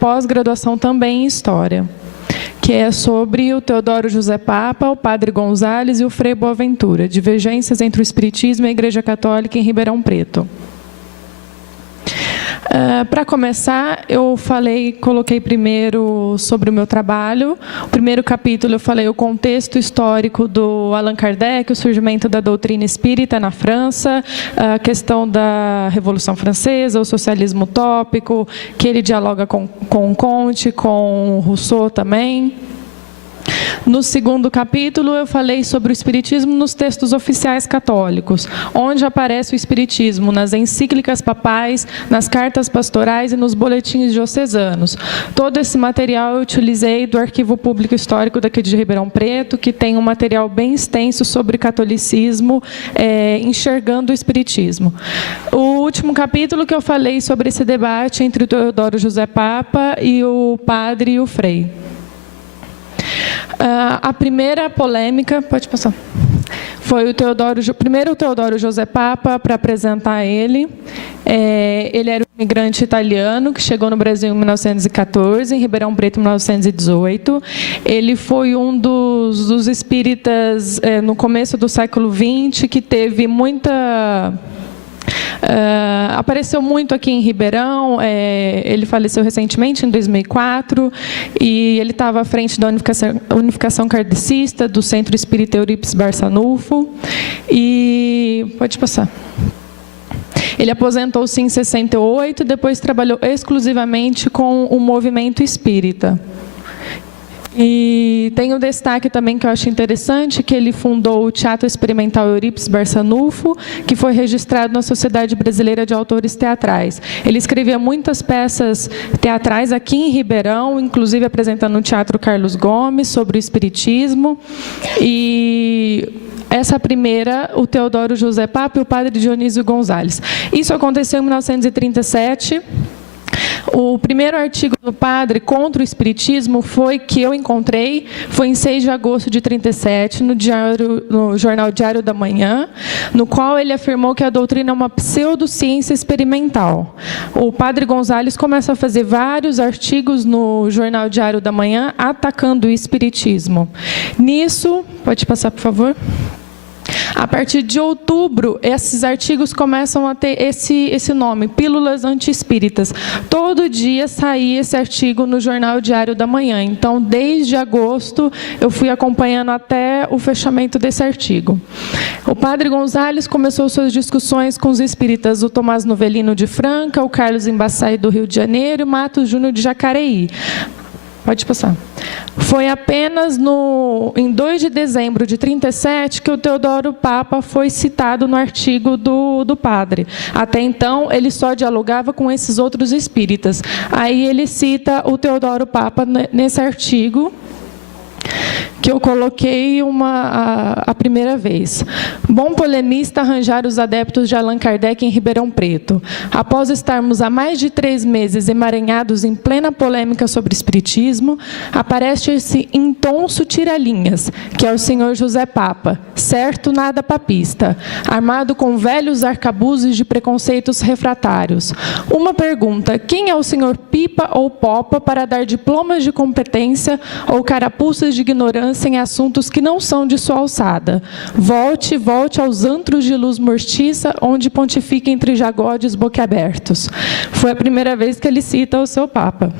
Pós-graduação também em História, que é sobre o Teodoro José Papa, o Padre Gonzales e o Frei Boaventura, divergências entre o Espiritismo e a Igreja Católica em Ribeirão Preto. Para começar, coloquei primeiro sobre o meu trabalho. O primeiro capítulo eu falei o contexto histórico do Allan Kardec, o surgimento da doutrina espírita na França, a questão da Revolução Francesa, o socialismo utópico, que ele dialoga com Comte, com Rousseau também. No segundo capítulo, eu falei sobre o Espiritismo nos textos oficiais católicos, onde aparece o Espiritismo nas encíclicas papais, nas cartas pastorais e nos boletins diocesanos. Todo esse material eu utilizei do Arquivo Público Histórico daqui de Ribeirão Preto, que tem um material bem extenso sobre catolicismo, enxergando o Espiritismo. O último capítulo que eu falei sobre esse debate entre o Teodoro José Papa e o padre e o frei. A primeira polêmica, pode passar, foi primeiro o Teodoro José Papa, para apresentar ele. Ele era um imigrante italiano que chegou no Brasil em 1914, em Ribeirão Preto em 1918. Ele foi um dos espíritas no começo do século XX que teve muita... apareceu muito aqui em Ribeirão. Ele faleceu recentemente, em 2004, e ele estava à frente da unificação kardecista, do Centro Espírita Eurípides Barçanufo. E pode passar. Ele aposentou-se em 68, depois trabalhou exclusivamente com o movimento espírita. E tem um destaque também que eu acho interessante, que ele fundou o Teatro Experimental Eurípides Barçanufo, que foi registrado na Sociedade Brasileira de Autores Teatrais. Ele escrevia muitas peças teatrais aqui em Ribeirão, inclusive apresentando no Teatro Carlos Gomes, sobre o Espiritismo. E essa primeira, o Teodoro José Papa e o Padre Dionísio Gonzales. Isso aconteceu em 1937. O primeiro artigo do padre contra o Espiritismo que eu encontrei foi em 6 de agosto de 1937, no jornal Diário da Manhã, no qual ele afirmou que a doutrina é uma pseudociência experimental. O padre Gonzales começa a fazer vários artigos no jornal Diário da Manhã atacando o Espiritismo. Nisso, pode passar, por favor? A partir de outubro, esses artigos começam a ter esse nome, Pílulas Anti-Espíritas. Todo dia saía esse artigo no Jornal Diário da Manhã. Então, desde agosto, eu fui acompanhando até o fechamento desse artigo. O padre Gonzales começou suas discussões com os espíritas, o Tomás Novelino de Franca, o Carlos Embassai do Rio de Janeiro e o Matos Júnior de Jacareí. Pode passar. Foi apenas em 2 de dezembro de 1937 que o Teodoro Papa foi citado no artigo do padre. Até então, ele só dialogava com esses outros espíritas. Aí ele cita o Teodoro Papa nesse artigo, que eu coloquei a primeira vez. Bom polemista arranjar os adeptos de Allan Kardec em Ribeirão Preto. Após estarmos há mais de 3 meses emaranhados em plena polêmica sobre espiritismo, aparece esse intonso tira-linhas, que é o senhor José Papa, certo nada papista, armado com velhos arcabuzes de preconceitos refratários. Uma pergunta: quem é o senhor Pipa ou Popa para dar diplomas de competência ou carapuças de ignorância em assuntos que não são de sua alçada? Volte aos antros de luz mortiça, onde pontifica entre jagodes boquiabertos. Foi a primeira vez que ele cita o seu Papa.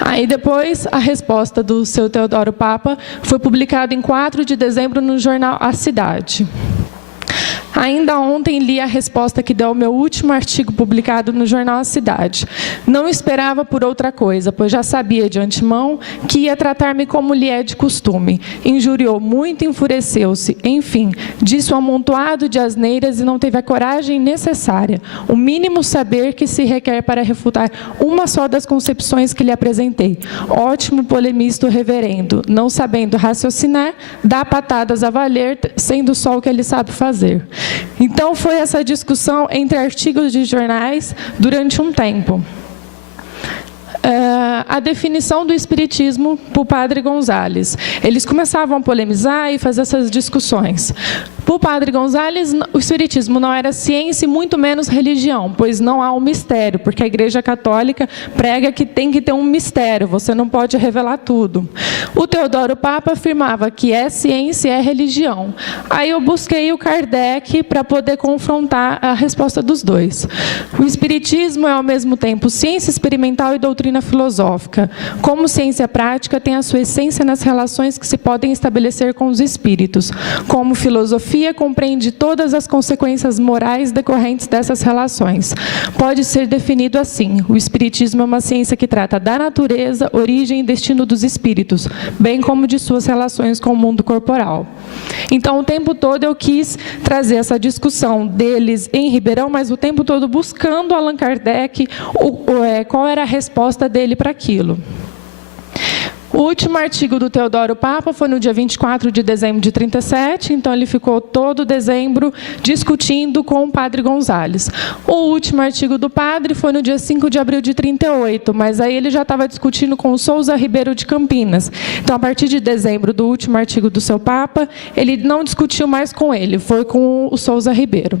Aí depois, a resposta do seu Teodoro Papa foi publicada em 4 de dezembro no jornal A Cidade. Ainda ontem li a resposta que deu ao meu último artigo publicado no jornal A Cidade. Não esperava por outra coisa, pois já sabia de antemão que ia tratar-me como lhe é de costume. Injuriou muito, enfureceu-se, enfim, disse um amontoado de asneiras e não teve a coragem necessária, o mínimo saber que se requer para refutar uma só das concepções que lhe apresentei. Ótimo polemista reverendo, não sabendo raciocinar, dá patadas a valer, sendo só o que ele sabe fazer. Então, foi essa discussão entre artigos de jornais durante um tempo. a definição do espiritismo para o padre Gonzales. Eles começavam a polemizar e fazer essas discussões. Para o padre Gonzales, o espiritismo não era ciência e muito menos religião, pois não há um mistério, porque a Igreja Católica prega que tem que ter um mistério, você não pode revelar tudo. O Teodoro Papa afirmava que é ciência e é religião. Aí eu busquei o Kardec para poder confrontar a resposta dos dois. O espiritismo é ao mesmo tempo ciência experimental e doutrina filosófica. Como ciência prática, tem a sua essência nas relações que se podem estabelecer com os espíritos. Como filosofia, compreende todas as consequências morais decorrentes dessas relações. Pode ser definido assim: o espiritismo é uma ciência que trata da natureza, origem e destino dos espíritos, bem como de suas relações com o mundo corporal. Então, o tempo todo eu quis trazer essa discussão deles em Ribeirão, mas o tempo todo buscando Allan Kardec, qual era a resposta dele para aquilo. O último artigo do Teodoro Papa foi no dia 24 de dezembro de 37, então ele ficou todo dezembro discutindo com o padre Gonzales. O último artigo do padre foi no dia 5 de abril de 38, mas aí ele já estava discutindo com o Souza Ribeiro de Campinas. Então, a partir de dezembro do último artigo do seu Papa, ele não discutiu mais com ele, foi com o Souza Ribeiro.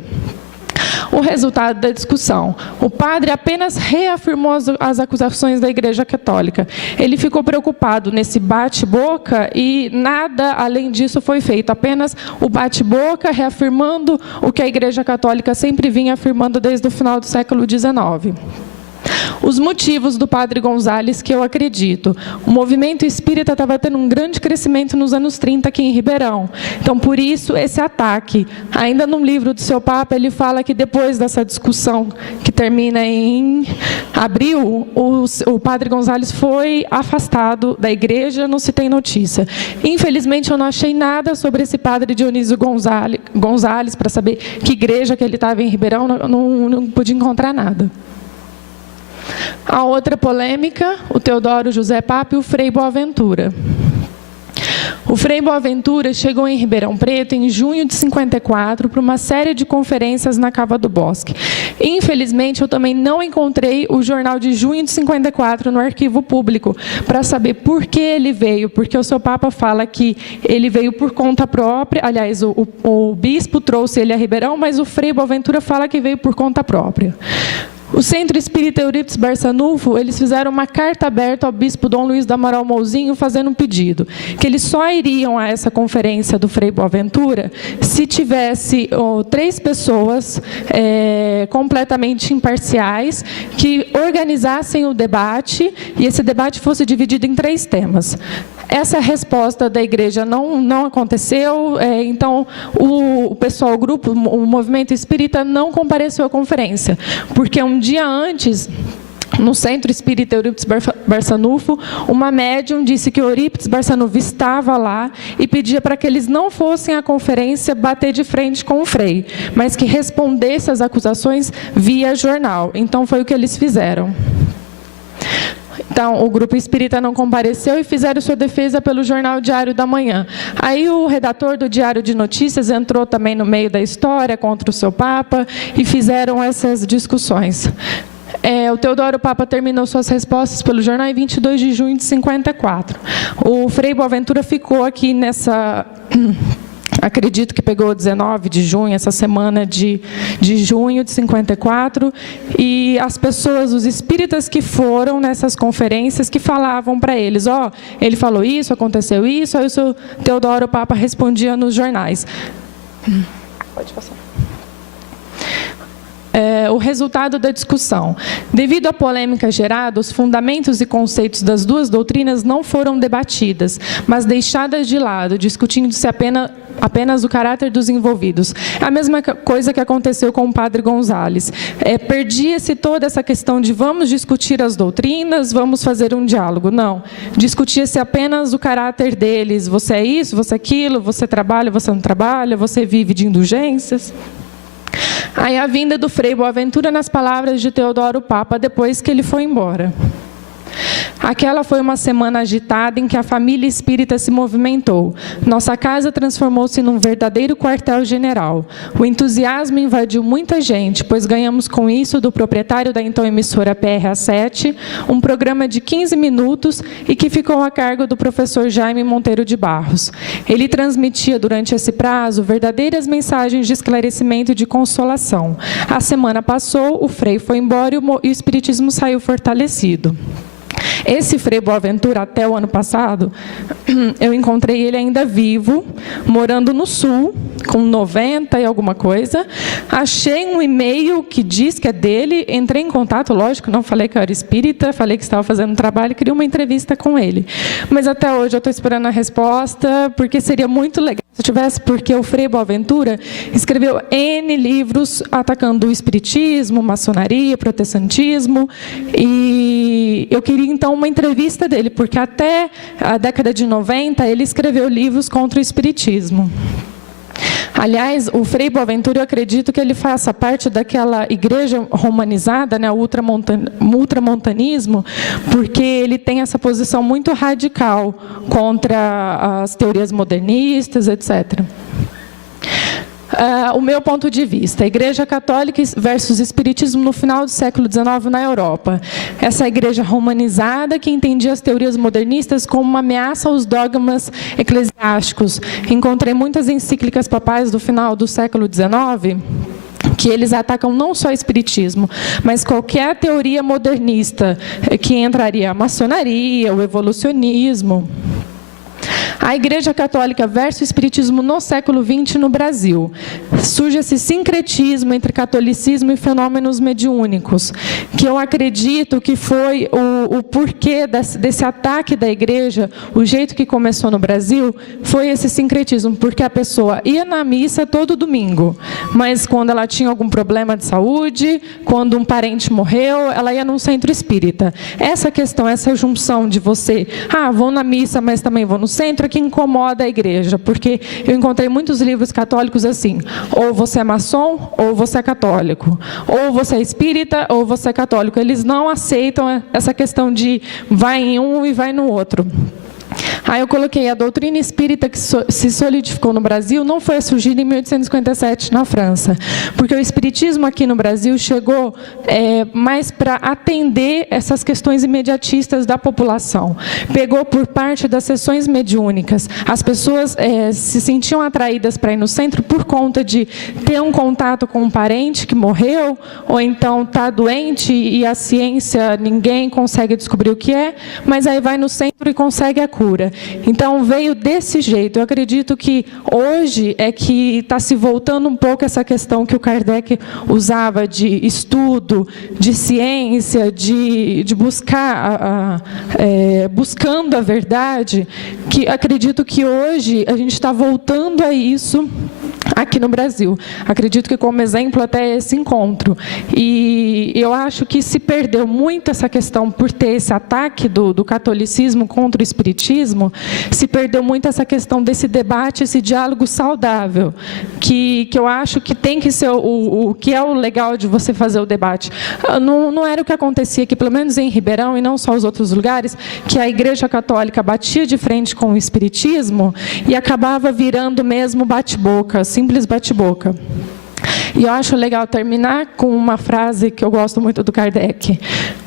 O resultado da discussão: o padre apenas reafirmou as acusações da Igreja Católica. Ele ficou preocupado nesse bate-boca e nada além disso foi feito, apenas o bate-boca reafirmando o que a Igreja Católica sempre vinha afirmando desde o final do século XIX. Os motivos do padre Gonzales, que eu acredito: o movimento espírita estava tendo um grande crescimento nos anos 30 aqui em Ribeirão. Então, por isso, esse ataque. Ainda no livro do seu Papa, ele fala que depois dessa discussão, que termina em abril, o padre Gonzales foi afastado da igreja, não se tem notícia. Infelizmente, eu não achei nada sobre esse padre Dionísio Gonzales para saber que igreja que ele estava em Ribeirão, não pude encontrar nada. A outra polêmica: o Teodoro José Papa e o Frei Boaventura. O Frei Boaventura chegou em Ribeirão Preto em junho de 54 para uma série de conferências na Cava do Bosque. Infelizmente, eu também não encontrei o jornal de junho de 54 no arquivo público para saber por que ele veio, porque o seu Papa fala que ele veio por conta própria. Aliás, o bispo trouxe ele a Ribeirão, mas o Frei Boaventura fala que veio por conta própria. O Centro Espírita Eurípides Barçanufo, eles fizeram uma carta aberta ao bispo Dom Luiz do Amaral Mouzinho, fazendo um pedido, que eles só iriam a essa conferência do Frei Boaventura se tivesse 3 pessoas completamente imparciais, que organizassem o debate, e esse debate fosse dividido em 3 temas. Essa resposta da igreja não aconteceu, então o pessoal, o grupo, o movimento espírita não compareceu à conferência, porque um dia antes, no Centro Espírita Eurípides Barçanufo, uma médium disse que Eurípides Barçanufo estava lá e pedia para que eles não fossem à conferência bater de frente com o Frei, mas que respondesse às acusações via jornal. Então, foi o que eles fizeram. Então, o grupo espírita não compareceu e fizeram sua defesa pelo jornal Diário da Manhã. Aí o redator do Diário de Notícias entrou também no meio da história contra o seu Papa e fizeram essas discussões. O Teodoro Papa terminou suas respostas pelo jornal em 22 de junho de 54. O Frei Boaventura ficou aqui nessa... Acredito que pegou 19 de junho, essa semana de junho de 54, e as pessoas, os espíritas que foram nessas conferências, que falavam para eles: ele falou isso, aconteceu isso, aí o seu Teodoro Papa respondia nos jornais. Pode passar. O resultado da discussão: devido à polêmica gerada, os fundamentos e conceitos das duas doutrinas não foram debatidas, mas deixadas de lado, discutindo-se apenas o caráter dos envolvidos. A mesma coisa que aconteceu com o padre Gonzales. Perdia-se toda essa questão de vamos discutir as doutrinas, vamos fazer um diálogo. Não, discutia-se apenas o caráter deles. Você é isso, você é aquilo, você trabalha, você não trabalha, você vive de indulgências. Aí a vinda do Frei Boaventura nas palavras de Teodoro Papa, depois que ele foi embora. Aquela foi uma semana agitada em que a família espírita se movimentou. Nossa casa transformou-se num verdadeiro quartel-general. O entusiasmo invadiu muita gente, pois ganhamos com isso do proprietário da então emissora PRA7 um programa de 15 minutos e que ficou a cargo do professor Jaime Monteiro de Barros. Ele transmitia durante esse prazo verdadeiras mensagens de esclarecimento e de consolação. A semana passou, o Frei foi embora e o espiritismo saiu fortalecido. Esse Frei Boaventura, até o ano passado, eu encontrei ele ainda vivo, morando no Sul, com 90 e alguma coisa. Achei um e-mail que diz que é dele, entrei em contato, lógico, não falei que eu era espírita, falei que estava fazendo um trabalho, queria uma entrevista com ele. Mas até hoje eu estou esperando a resposta, porque seria muito legal se eu tivesse, porque o Frei Boaventura escreveu N livros atacando o espiritismo, maçonaria, protestantismo, e eu queria então uma entrevista dele, porque até a década de 90 ele escreveu livros contra o espiritismo. Aliás, o Frei Boaventura, eu acredito que ele faça parte daquela igreja romanizada, né, o ultramontanismo, porque ele tem essa posição muito radical contra as teorias modernistas, etc. O meu ponto de vista, a Igreja Católica versus Espiritismo no final do século XIX na Europa. Essa igreja romanizada que entendia as teorias modernistas como uma ameaça aos dogmas eclesiásticos. Encontrei muitas encíclicas papais do final do século XIX que eles atacam não só o espiritismo, mas qualquer teoria modernista que entraria a maçonaria, o evolucionismo. A Igreja Católica versus o Espiritismo no século XX no Brasil. Surge esse sincretismo entre catolicismo e fenômenos mediúnicos, que eu acredito que foi o porquê desse ataque da Igreja, o jeito que começou no Brasil, foi esse sincretismo, porque a pessoa ia na missa todo domingo, mas quando ela tinha algum problema de saúde, quando um parente morreu, ela ia num centro espírita. Essa questão, essa junção de você, vou na missa, mas também vou no centro, que incomoda a igreja, porque eu encontrei muitos livros católicos assim, ou você é maçom, ou você é católico, ou você é espírita, ou você é católico. Eles não aceitam essa questão de vai em um e vai no outro. Aí eu coloquei a doutrina espírita que se solidificou no Brasil, não foi surgida em 1857 na França, porque o espiritismo aqui no Brasil chegou mais para atender essas questões imediatistas da população. Pegou por parte das sessões mediúnicas. As pessoas se sentiam atraídas para ir no centro por conta de ter um contato com um parente que morreu, ou então está doente e a ciência, ninguém consegue descobrir o que é, mas aí vai no centro e consegue a cura. Então, veio desse jeito. Eu acredito que hoje é que está se voltando um pouco essa questão que o Kardec usava de estudo, de ciência, de buscar, buscando a verdade, que acredito que hoje a gente está voltando a isso aqui no Brasil. Acredito que como exemplo até esse encontro. E eu acho que se perdeu muito essa questão por ter esse ataque do catolicismo contra o espiritismo, se perdeu muito essa questão desse debate, esse diálogo saudável, que eu acho que tem que ser o que é o legal de você fazer o debate. Não era o que acontecia aqui, pelo menos em Ribeirão, e não só os outros lugares, que a Igreja Católica batia de frente com o espiritismo e acabava virando mesmo bate-boca, simples bate-boca. E eu acho legal terminar com uma frase que eu gosto muito do Kardec.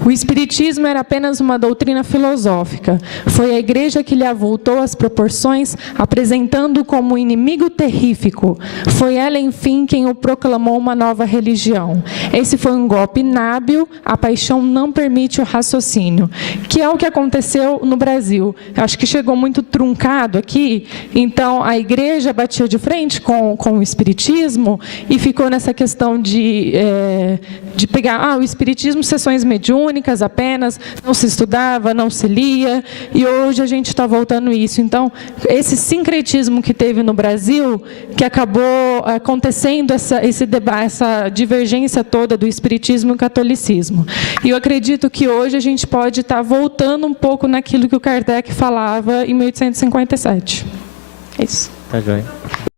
O espiritismo era apenas uma doutrina filosófica. Foi a igreja que lhe avultou as proporções, apresentando-o como um inimigo terrífico. Foi ela, enfim, quem o proclamou uma nova religião. Esse foi um golpe inábil, a paixão não permite o raciocínio. Que é o que aconteceu no Brasil. Eu acho que chegou muito truncado aqui, então a igreja batia de frente com o espiritismo e ficou nessa questão de pegar o espiritismo, sessões mediúnicas apenas, não se estudava, não se lia, e hoje a gente está voltando isso. Então, esse sincretismo que teve no Brasil, que acabou acontecendo esse debate, essa divergência toda do espiritismo e o catolicismo. E eu acredito que hoje a gente pode estar voltando um pouco naquilo que o Kardec falava em 1857. É isso. Tá joia.